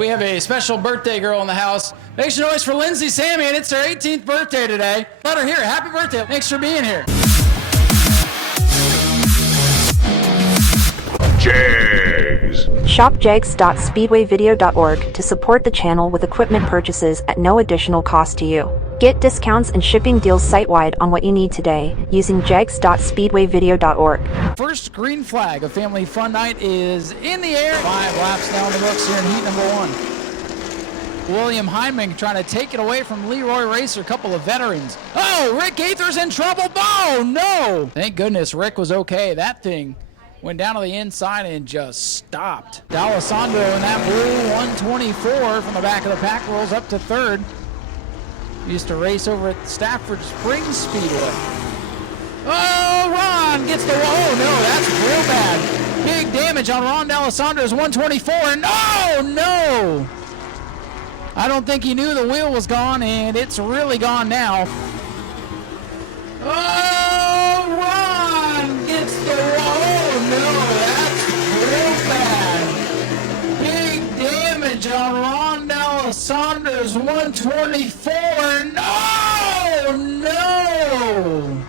We have a special birthday girl in the house. Make some noise for Lindsay Sammy, and it's her 18th birthday today. Let her hear it. Happy birthday. Thanks for being here. Jags. Shop jags.speedwayvideo.org to support the channel with equipment purchases at no additional cost to you. Get discounts and shipping deals site-wide on what you need today using jags.speedwayvideo.org. First green flag of Family Fun Night is in the air. 5 laps down the books here in heat number 1. William Hyman trying to take it away from Leroy Racer, a couple of veterans. Oh, Rick Gaither's in trouble. Oh, no. Thank goodness Rick was okay. That thing went down to the inside and just stopped. D'Alessandro in that blue 124 from the back of the pack rolls up to third. He used to race over at Stafford Springs Speedway. Oh, Ron gets the, oh no, that's real bad. Big damage on Ron D'Alessandro's 124, and oh no! I don't think he knew the wheel was gone, and it's really gone now. Oh, Ron gets the, oh no, that's real bad. Big damage on Ron D'Alessandro's 124, no!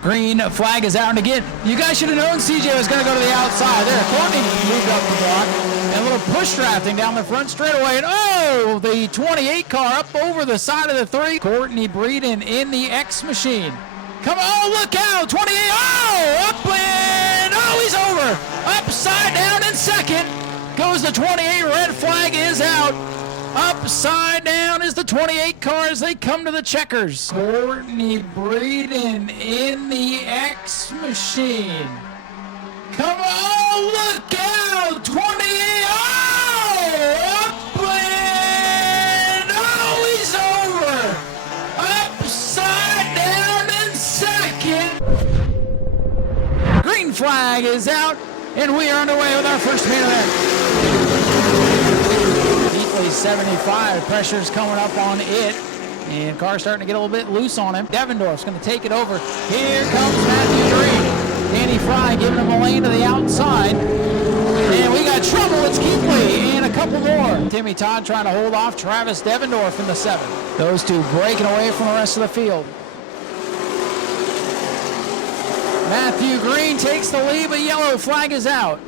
Green flag is out, and again, you guys should have known CJ was going to go to the outside. There, Courtney moved up the block, and a little push drafting down the front straightaway, and oh, the 28 car up over the side of the 3. Courtney Breeden in the X machine. Come on, oh, look out, 28, oh, up and, oh, he's over. Upside down in second, goes the 28, red flag is out. Upside down is the 28 car as they come to the checkers. Courtney Breeden in the X machine. Come on, look out, 28, oh, up and, oh, he's over. Upside down in second. Green flag is out, and we are underway with our first main event. 75, pressure's coming up on it, and car's starting to get a little bit loose on him. Devendorf's going to take it over. Here comes Matthew Green. Danny Fry giving him a lane to the outside, and we got trouble. It's Keithley and a couple more. Timmy Todd trying to hold off Travis Devendorf in the 7. Those two breaking away from the rest of the field. Matthew Green takes the lead, but yellow flag is out.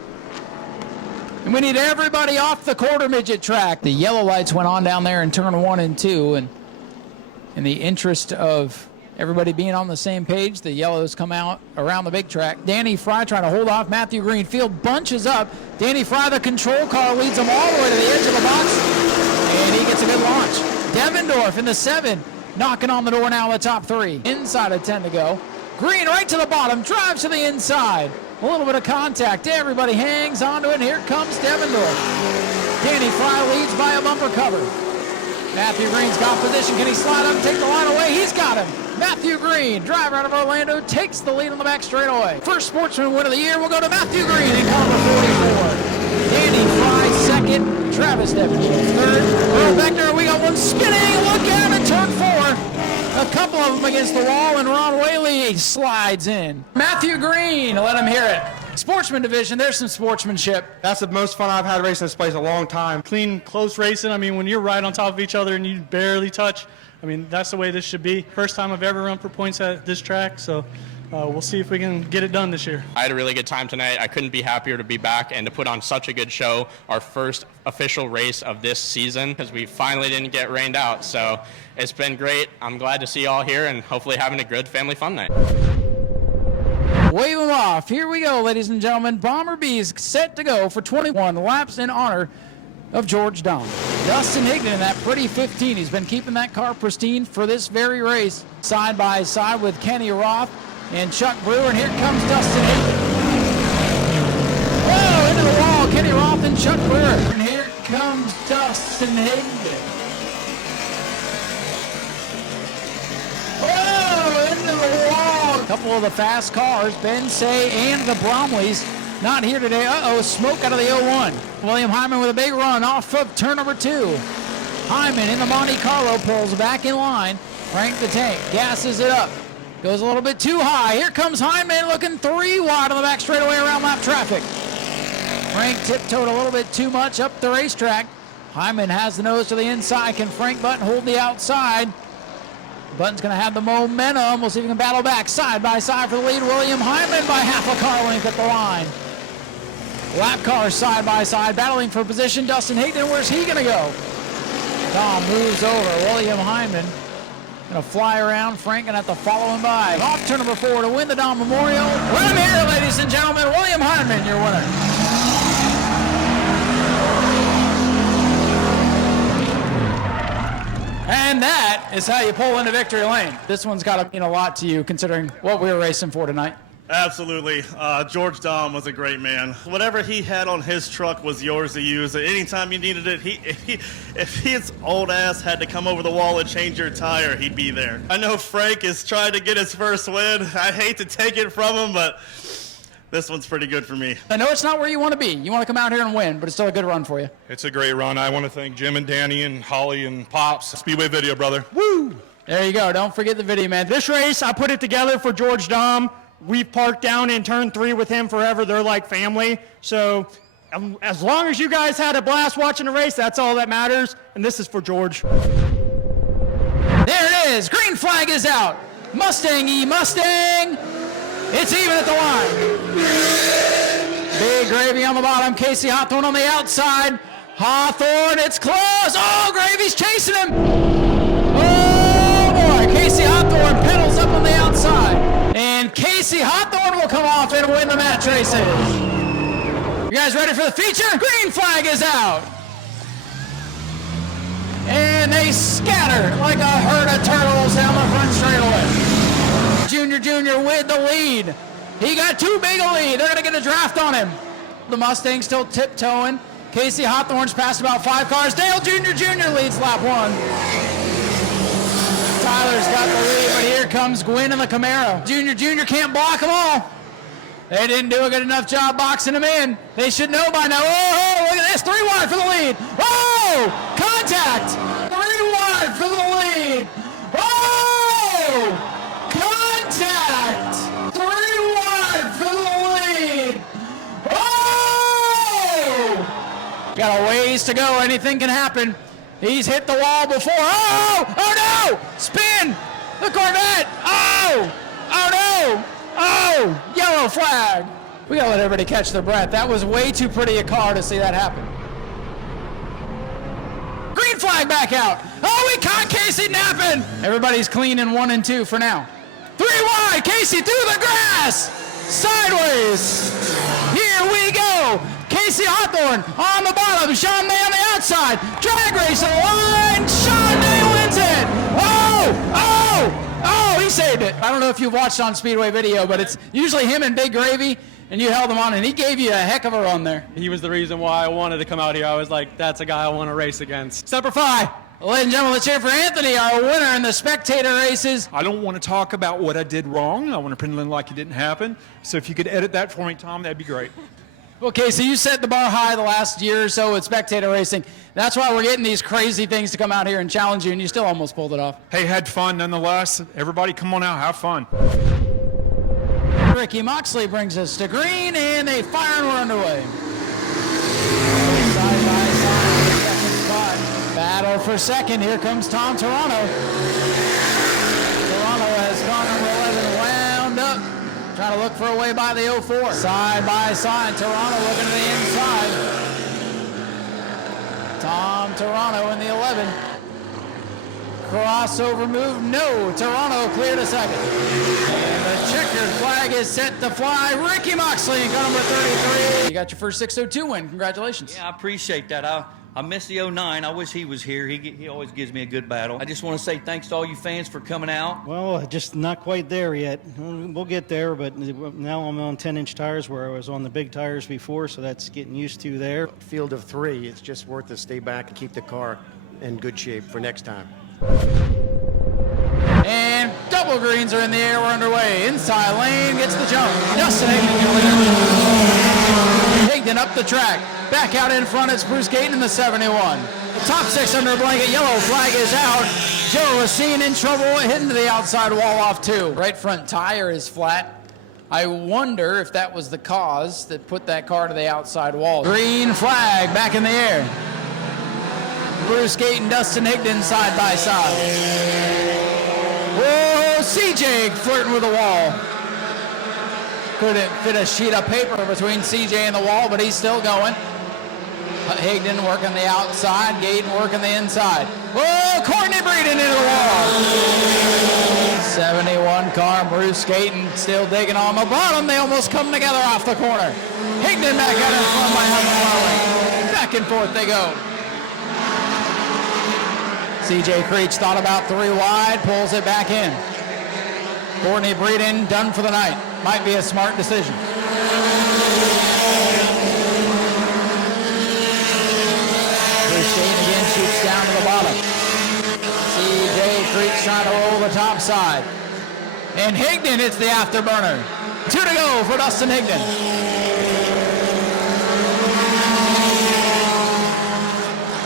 And we need everybody off the quarter midget track. The yellow lights went on down there in turn 1 and 2, and in the interest of everybody being on the same page, the yellows come out around the big track. Danny Fry trying to hold off Matthew Green. Field bunches up. Danny Fry, the control car, leads him all the way to the edge of the box, and he gets a good launch. Devendorf in the 7, knocking on the door now in the top 3. Inside of 10 to go. Green right to the bottom, drives to the inside. A little bit of contact. Everybody hangs onto it, and here comes Devendorf. Danny Fry leads by a bumper cover. Matthew Green's got position. Can he slide up and take the line away? He's got him. Matthew Green, driver out of Orlando, takes the lead on the back straightaway. First Sportsman win of the year will go to Matthew Green in car number 44. Danny Fry second. Travis Devendorf third. Earl Beckner, we got one spinning. Look out in turn 4. A couple of them against the wall, and Ron Whaley slides in. Matthew Green, let him hear it. Sportsman division, there's some sportsmanship. That's the most fun I've had racing this place in a long time. Clean, close racing. I mean, when you're right on top of each other and you barely touch, I mean, that's the way this should be. First time I've ever run for points at this track, so we'll see if we can get it done this year. I had a really good time tonight. I couldn't be happier to be back and to put on such a good show. Our first official race of this season, because we finally didn't get rained out. So it's been great. I'm glad to see you all here and hopefully having a good family fun night. Wave them off. Here we go, ladies and gentlemen. Bomber B's set to go for 21 laps in honor of George Dom. Dustin Higdon in that pretty 15. He's been keeping that car pristine for this very race. Side by side with Kenny Roth and Chuck Brewer, and here comes Dustin Higdon. Whoa, into the wall, Kenny Roth and Chuck Brewer. And here comes Dustin Higdon. Whoa, into the wall. A couple of the fast cars, Ben Say and the Bromleys, not here today. Uh-oh, smoke out of the 01. William Hyman with a big run off of turn number 2. Hyman in the Monte Carlo pulls back in line. Frank the Tank gasses it up. Goes a little bit too high. Here comes Hyman looking 3 wide on the back straightaway around lap traffic. Frank tiptoed a little bit too much up the racetrack. Hyman has the nose to the inside. Can Frank Button hold the outside? Button's going to have the momentum. We'll see if he can battle back side by side for the lead. William Hyman by half a car length at the line. Lap cars side by side, battling for position. Dustin Hayden, where's he going to go? Tom moves over. William Hyman going to fly around. Frank going to have to follow him by. Off turn number 4 to win the Dom Memorial. Right here, ladies and gentlemen, William Hyman, your winner. And that is how you pull into victory lane. This one's got to mean a lot to you considering what we were racing for tonight. Absolutely. George Dom was a great man. Whatever he had on his truck was yours to use. Anytime you needed it, if his old ass had to come over the wall and change your tire, he'd be there. I know Frank is trying to get his first win. I hate to take it from him, but this one's pretty good for me. I know it's not where you want to be. You want to come out here and win, but it's still a good run for you. It's a great run. I want to thank Jim and Danny and Holly and Pops. Speedway Video, brother. Woo! There you go. Don't forget the video, man. This race, I put it together for George Dom. We've parked down in turn 3 with him forever. They're like family. So as long as you guys had a blast watching the race, that's all that matters. And this is for George. There it is. Green flag is out. Mustang-y Mustang. It's even at the line. Big Gravy on the bottom. Casey Hawthorne on the outside. Hawthorne, it's close. Oh, Gravy's chasing him. Oh, boy. Casey Hawthorne pedals up on the outside. And Casey Hawthorne will come off and win the match races. You guys ready for the feature? Green flag is out. And they scatter like a herd of turtles down the front straightaway. Junior with the lead. He got too big a lead. They're going to get a draft on him. The Mustang still tiptoeing. Casey Hawthorne's passed about 5 cars. Dale Jr. leads lap 1. Tyler's got the lead, but here comes Gwynn in the Camaro. Junior can't block them all. They didn't do a good enough job boxing him in. They should know by now. Oh, look at this. 3 wide for the lead. Oh, contact. 3 wide for the lead. Oh, contact. 3 wide for the lead. Oh. Got a ways to go. Anything can happen. He's hit the wall before. Oh no! Spin! The Corvette! Oh no! Oh, yellow flag. We gotta let everybody catch their breath. That was way too pretty a car to see that happen. Green flag back out. Oh, we caught Casey napping. Everybody's clean in 1 and 2 for now. 3 wide, Casey through the grass. Sideways. Here we go. Casey Hawthorne on the bottom, Sean May on the outside. Drag race on the line, Sean May wins it. Oh, he saved it. I don't know if you've watched on Speedway Video, but it's usually him and Big Gravy, and you held him on, and he gave you a heck of a run there. He was the reason why I wanted to come out here. I was like, that's a guy I want to race against. Semper Fi. Ladies and gentlemen, let's cheer for Anthony, our winner in the Spectator races. I don't want to talk about what I did wrong. I want to pretend like it didn't happen. So if you could edit that for me, Tom, that'd be great. Okay, so you set the bar high the last year or so with Spectator racing. That's why we're getting these crazy things to come out here and challenge you, and you still almost pulled it off. Hey, had fun nonetheless. Everybody come on out, have fun. Ricky Moxley brings us to green, and they fire and we're underway. Side by side, second spot. Battle for second. Here comes Tom Toronto. Toronto has gone number 11 wound up. Trying to look for a way by the 04. Side by side, Toronto looking to the inside. Tom Toronto in the 11. Crossover move, no. Toronto cleared a second. And the checkered flag is set to fly. Ricky Moxley in car number 33. You got your first 602 win. Congratulations. Yeah, I appreciate that. I missed the 09. I wish he was here. He always gives me a good battle. I just want to say thanks to all you fans for coming out. Well, just not quite there yet. We'll get there, but now I'm on 10-inch tires where I was on the big tires before, so that's getting used to there. Field of 3, it's just worth to stay back and keep the car in good shape for next time. And double greens are in the air. We're underway. Inside lane gets the jump. Dustin Higdon up the track. Back out in front, it's Bruce Gayton in the 71. The top 6 under a blanket. Yellow flag is out. Joe Racine in trouble, hitting to the outside wall off 2. Right front tire is flat. I wonder if that was the cause that put that car to the outside wall. Green flag back in the air. Bruce Gate and Dustin Higdon side by side. Whoa, CJ flirting with the wall. Couldn't fit a sheet of paper between CJ and the wall, but he's still going. Higdon working the outside, Gate working the inside. Whoa, Courtney Breeden into the wall. 71 car, Bruce Gayton still digging on the bottom. They almost come together off the corner. Higdon back out in front by Huffman. Back and forth they go. CJ Creech thought about 3 wide, pulls it back in. Courtney Breeden done for the night. Might be a smart decision. Bruce Gayton again shoots down to the bottom. CJ Creech trying to roll the top side. And Higdon hits the afterburner. 2 to go for Dustin Higdon.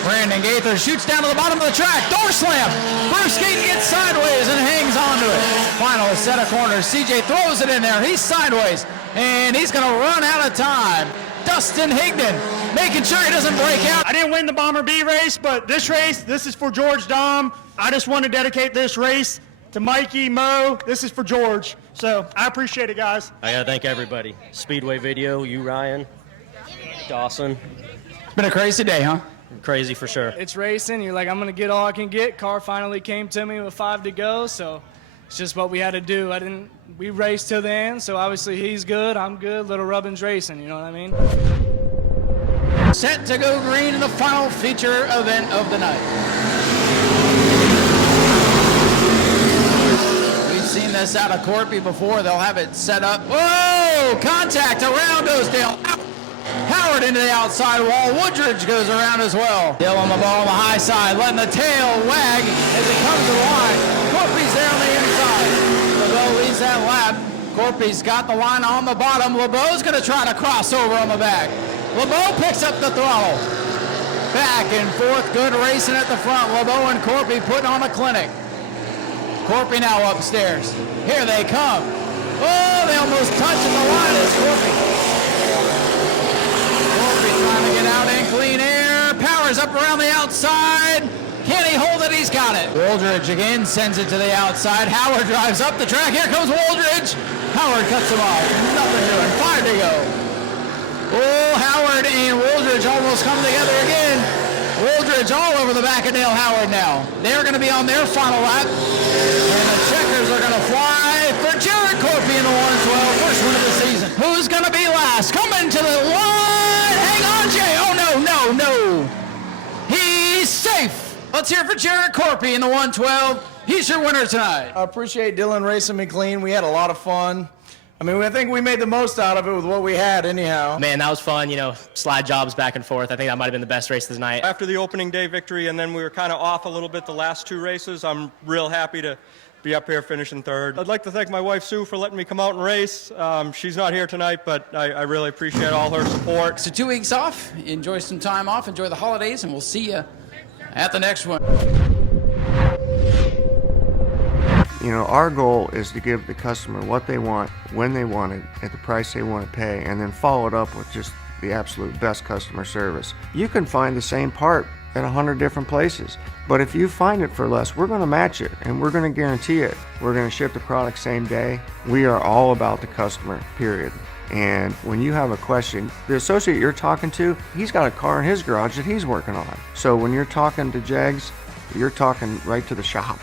Brandon Gaither shoots down to the bottom of the track. Door slam. Bruce Gayton gets sideways and hangs onto it. Final set of corners. CJ throws it in there. He's sideways. And he's going to run out of time. Dustin Higdon making sure he doesn't break out. I didn't win the Bomber B race, but this race, this is for George Dom. I just want to dedicate this race to Mikey, Mo. This is for George. So I appreciate it, guys. I got to thank everybody. Speedway Video, you, Ryan, Dawson. It's been a crazy day, huh? Crazy for sure. It's racing. You're like, I'm going to get all I can get. Car finally came to me with 5 to go, so it's just what we had to do. We raced till the end, so obviously he's good, I'm good. Little Rubbin's racing, you know what I mean? Set to go green in the final feature event of the night. We've seen this out of Corpy before. They'll have it set up. Whoa! Contact around Oasdale. Howard into the outside wall. Woodridge goes around as well. Dill on the ball on the high side, letting the tail wag as it comes to the line. Corpy's there on the inside. LeBeau leads that lap. Corpy's got the line on the bottom. LeBeau's going to try to cross over on the back. LeBeau picks up the throttle. Back and forth, good racing at the front. LeBeau and Corpy putting on a clinic. Corpy now upstairs. Here they come. Oh, they almost touching the line as Corpy. Corpy trying to get out in clean air. Powers up around the outside. Can he hold it? He's got it. Woldridge again sends it to the outside. Howard drives up the track. Here comes Woldridge. Howard cuts him off. Nothing doing. 5 to go. Oh, Howard and Woldridge almost come together again. Woldridge all over the back of Dale Howard now. They're going to be on their final lap. And the checkers are going to fly for Jared Corpy in the 112. First win of the season. Who's going to be last? Coming to the line. Hang on, Jay. Oh, no. He's safe. Let's hear it for Jared Corpy in the 112. He's your winner tonight. I appreciate Dylan racing me clean. We had a lot of fun. I mean, I think we made the most out of it with what we had anyhow. Man, that was fun, slide jobs back and forth. I think that might have been the best race of the night. After the opening day victory, and then we were kind of off a little bit the last 2 races, I'm real happy to be up here finishing 3rd. I'd like to thank my wife, Sue, for letting me come out and race. She's not here tonight, but I really appreciate all her support. So 2 weeks off. Enjoy some time off. Enjoy the holidays, and we'll see you at the next one. Our goal is to give the customer what they want, when they want it, at the price they want to pay, and then follow it up with just the absolute best customer service. You can find the same part at 100 different places, but if you find it for less, we're going to match it, and we're going to guarantee it. We're going to ship the product same day. We are all about the customer, period. And when you have a question, the associate you're talking to, he's got a car in his garage that he's working on. So when you're talking to Jags, you're talking right to the shop.